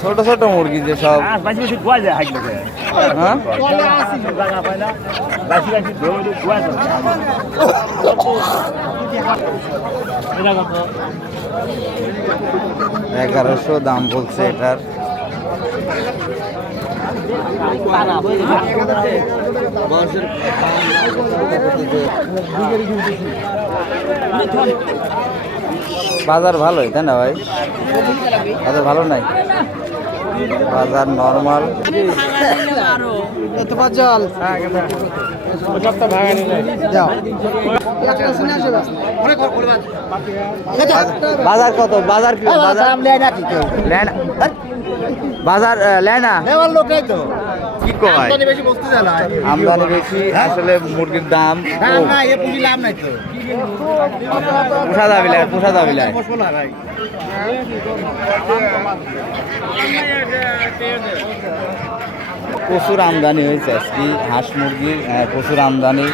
ছোট ছোট মুরগি যে সব। বাসি বাসি গোয়া যায় হাইট লোকে হ্যাঁ? জায়গা বাসি বাসি দৌড়ে গোয়া যায় এটা কত এগারোশো দাম বলছে এটার। বাজার ভালোই তাই না ভাই? বাজার ভালো নাই? বাজার নর্মাল জল। যাও বাজার কত? বাজার কি? বাজার লেনা বাজার আহ, লেনা কি কয়? আমদানি বেশি আসলে মুরগির দাম পোষা দাবি লাগে পোষা দাবি লাগে প্রচুর আমদানি হয়েছে আজকে হাঁস মুরগির প্রচুর আমদানি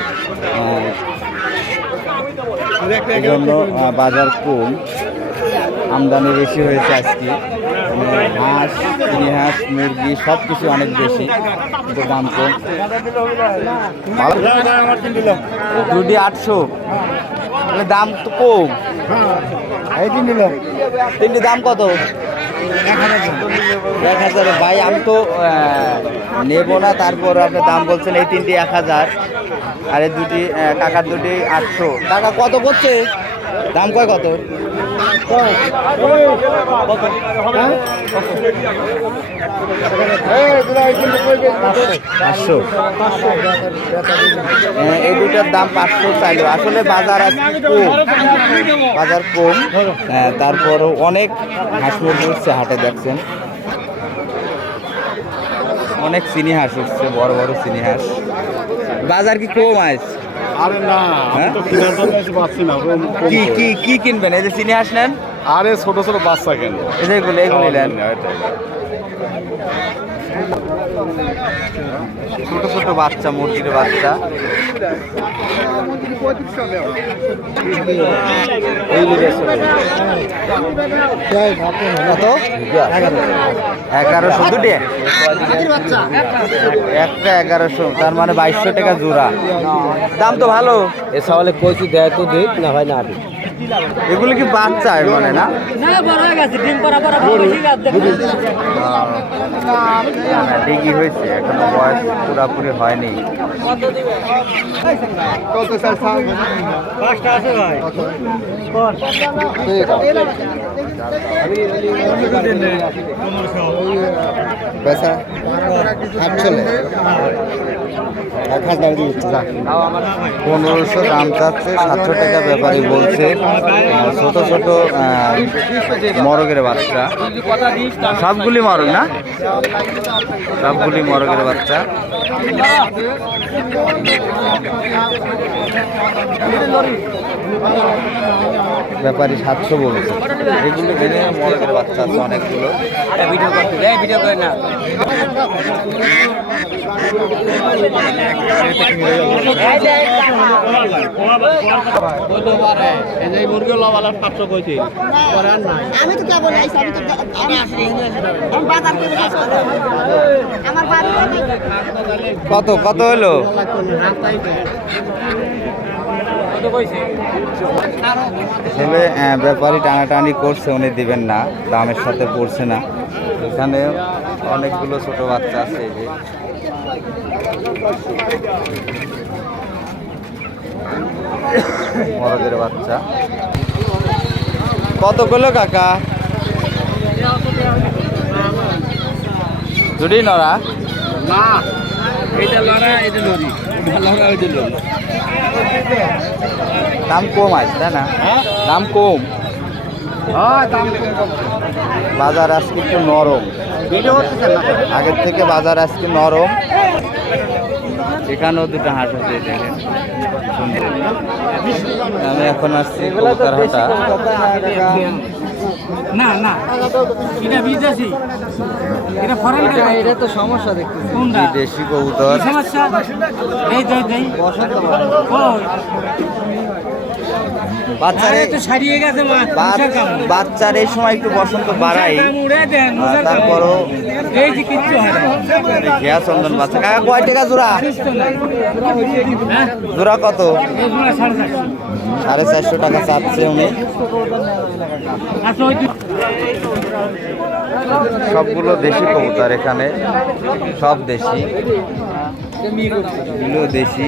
জন্য বাজার কম আমদানি বেশি হয়েছে আজকে। মানে হাঁস চিনি হাঁস মুরগি সব কিছু অনেক বেশি কিন্তু দাম কম। দুটি আটশো দাম তো কম। তিনটি দাম কত? এক হাজার ভাই, আমি তো নেব না তারপর আপনি দাম বলছেন, এই তিনটি এক হাজার। আর এই দুটি কাকার দুটি আটশো। টাকা কত করছে? দাম কয় কত? পাঁচশো এই দুটার দাম পাঁচশো চাইলো। আসলে বাজার কম। বাজার কম। হ্যাঁ, তারপরও অনেক হাঁস মুরগি উঠছে হাটে দেখছেন। অনেক চিনি হাঁস উঠছে বড় বড় চিনি হাঁস। বাজার কি কম আজ? আরে না হ্যাঁ? আমি তো কেনার জন্য এসে পাচ্ছি না কম কম কি করে। কি কি কিনবেন? এই যে চিনি আসলেন আরে ছোট ছোট বাচ্চা কেন? এই যে এগুলো এগুলো নেন ছোট ছোট বাচ্চা মুরগির বাচ্চা। এগারোশো, দুটি? একটা এগারোশো, তার মানে বাইশশো টাকা জোড়া। দাম তো ভালো। এ সওয়ালে কইছি দেয় তো দিক, না হয় না দিক। এগুলো কি বাচ্চা মানে না? না, ডিগি হয়েছে এখনও বয়স পুরাপুরি হয়নি। পয়সা আটচলে এক হাজার পনেরোশো দাম চাচ্ছে সাতশো টাকা ব্যাপারী বলছে। ছোট ছোট মরগের বাচ্চা। সবগুলি মরগ না? সবগুলি মরগের বাচ্চা। ব্যাপারী সাতশো বলছে। এগুলো এনে মরগের বাচ্চা আছে অনেকগুলো। ভিডিও করতে ভিডিও করে না। কত কত হলো? আসলে ব্যাপারী টানাটানি করছে, উনি দিবেন না, দামের সাথে পড়ছে না। এখানে অনেকগুলো ছোট বাচ্চা আছে এই যে। বড়দের বাচ্চা। কত করল কাকা? দুটি নড়া? না এটা লড়া এটা লড়ি। লড়া ওইটা লড়ি। দাম কম আছে তাই না? দাম কম বাজার আজকে একটু নরম। আগের থেকে বাজার আজকে নরম। এখানেও দুটো হাঁস আছে এই দেখেন। আমি এখন আসছি কবুতর হাটা না না। এটা বিদেশি। এটা ফরেন এটা তো সমস্যা দেখতেছি। কোনটা? দেশি কবুতর। সমস্যা? এই দেই দেই বসন্ত ওই বাচ্চার বাচ্চার এই সময় একটু বসন্ত বাড়াই। তারপরও ঘিয়া চন্দন বাচ্চা। কাকা কয় টাকা জোড়া? হ্যাঁ? জোড়া কত? সাড়ে চারশো। টাকা চাচ্ছে উনি। আচ্ছা সবগুলো দেশি কবুতর এখানে। সব দেশি। দেশি।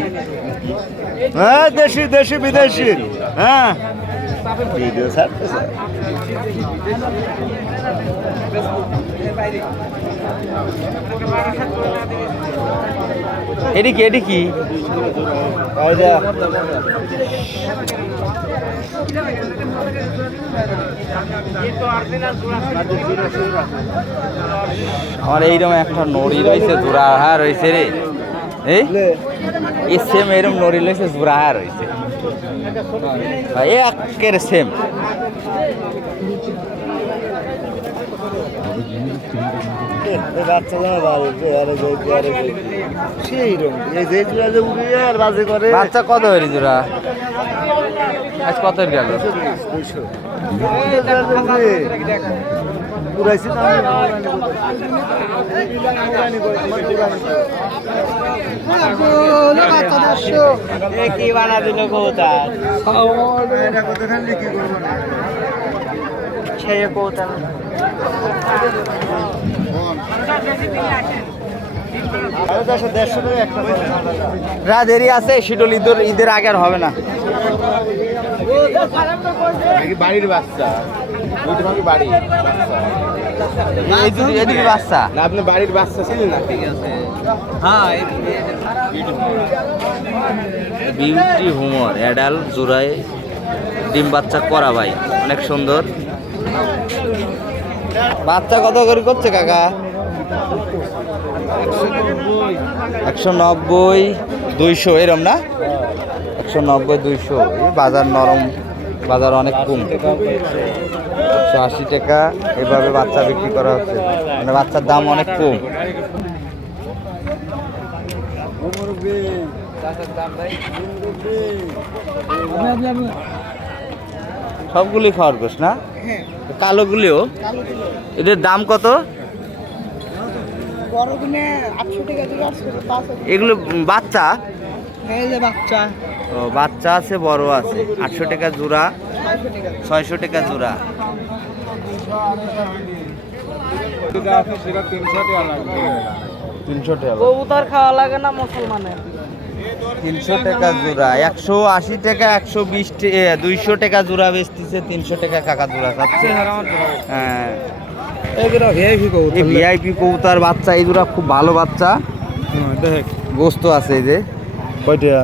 হ্যাঁ দেশি দেশি বিদেশি। হ্যাঁ। ভিডিও ছাড়তেছে এটি কি? এটি কি আমার এইরকম একটা নড়ি রয়েছে জোড়াহা রয়েছে রে। এই? এই সেম এরকম নড়ি রয়েছে জোড়াহা রয়েছে ভাই, একের সেম বাচ্চা কত হয়েছে জোড়া? আজ কত গেল? কি বানা দিল রাত দেরি আছে শিডুল ঈদের ঈদের আগে আর হবে না। বাড়ির বাচ্চা। বাড়ি এদিকে বাচ্চা। না আপনি বাড়ির বাচ্চা ছিলেন না ঠিক আছে বিউটি হুমর অ্যাডাল জোড়ায় ডিম বাচ্চা করা ভাই অনেক সুন্দর। বাচ্চা কত করে করছে কাকা? একশো নব্বই দুইশো এরম না? একশো নব্বই দুইশো বাজার নরম বাজার অনেক কম। একশো আশি টাকা এভাবে বাচ্চা বিক্রি করা হচ্ছে। মানে বাচ্চার দাম অনেক কম। সবগুলি খরগোশ না? কালোগুলিও? এদের দাম কত? এগুলো বাচ্চা? বাচ্চা। ও বাচ্চা আছে বড় আছে। আটশো টাকা জোড়া ছয়শো টাকা। ছয়শো টাকা জোড়া। তিনশো টাকা কবুতর খাওয়া লাগে না মুসলমানের? তিনশো টাকা জোড়া একশো আশি টাকা একশো বিশ দুইশো টাকা জোড়া বেচতেছে তিনশো টাকা কাকা জোড়া খাচ্ছে। হ্যাঁ। ভিআইপি কবুতার বাচ্চা এই জোড়া খুব ভালো বাচ্চা। গোস্ত আছে এই যে। কয়টা?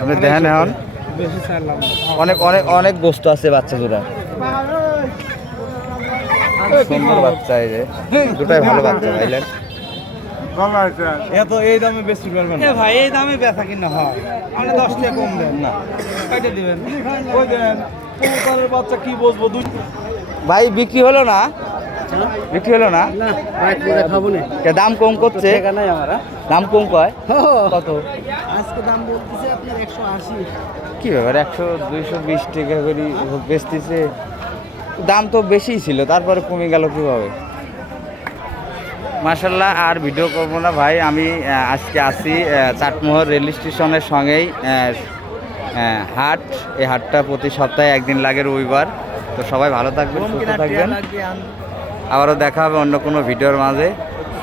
আপনি দেখেন এখন। অনেক অনেক অনেক গোস্ত আছে বাচ্চা জোড়া। সুন্দর বাচ্চা এই যে। দুটাই ভালো বাচ্চা ভাইলেন। এত এই দামে বেশি পারবেন এ ভাই এই দামে বেচা কিনা হয়। মানে দশ টাকা কম দেন না। কয়টা দিবেন? ওই দেন কবুতরের বাচ্চা কি বসবো দুই ভাই বিক্রি হলো না? বিক্রি হলো না? খাব দাম কম করছে? হ্যাঁ? দাম কম কয়? কত? আজকে দাম বলতেছে আপনার একশো আশি। কি ব্যাপার একশো দুইশো বিশ টাকা করে বেচতেছে? দাম তো বেশিই ছিল তারপরে কমে গেল কীভাবে? মার্শাল্লাহ আর ভিডিও করব না ভাই। আমি আজকে আসি চাটমোহর রেল স্টেশনের সঙ্গেই হাট। এই হাটটা প্রতি সপ্তাহে একদিন লাগে রবিবার। তো সবাই ভালো থাকবেন সুস্থ থাকবেন। আবারও দেখা হবে অন্য কোনো ভিডিওর মাঝে।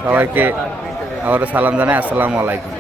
সবাইকে আবারও সালাম জানাই। আসসালামু আলাইকুম।